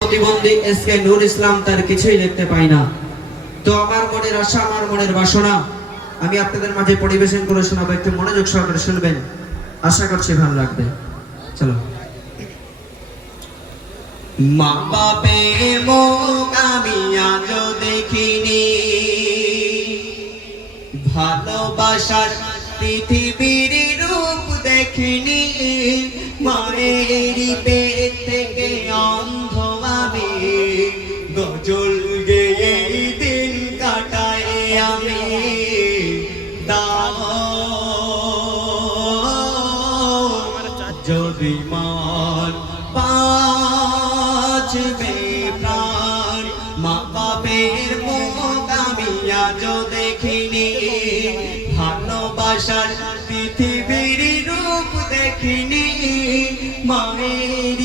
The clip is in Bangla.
প্রতিবন্ধী এসকে নূর ইসলাম তার কিছুই দেখতে পাই না। তো আমার মনের আশা, আমার মনের বাসনা আমি আপনাদের মাঝে পরিবেশন করে শোনাবো। একটু মনোযোগ সহকারে শুনবেন, আশা করছি ভালো লাগবে। চলো। মা বাপের মুখ আমি আজও দেখিনি, ভালোবাসার পৃথিবীর রূপ দেখিনি। মায়ের পেট থেকে অন্ধ আমি, গজল গেয়ে দিন কাটাই আমি। যদি মন বাঁচবে প্রাণ, মা বাপের মুখ আমি আজও দেখিনি, ভালোবাসার পৃথিবীর রূপ দেখিনি। মায়ের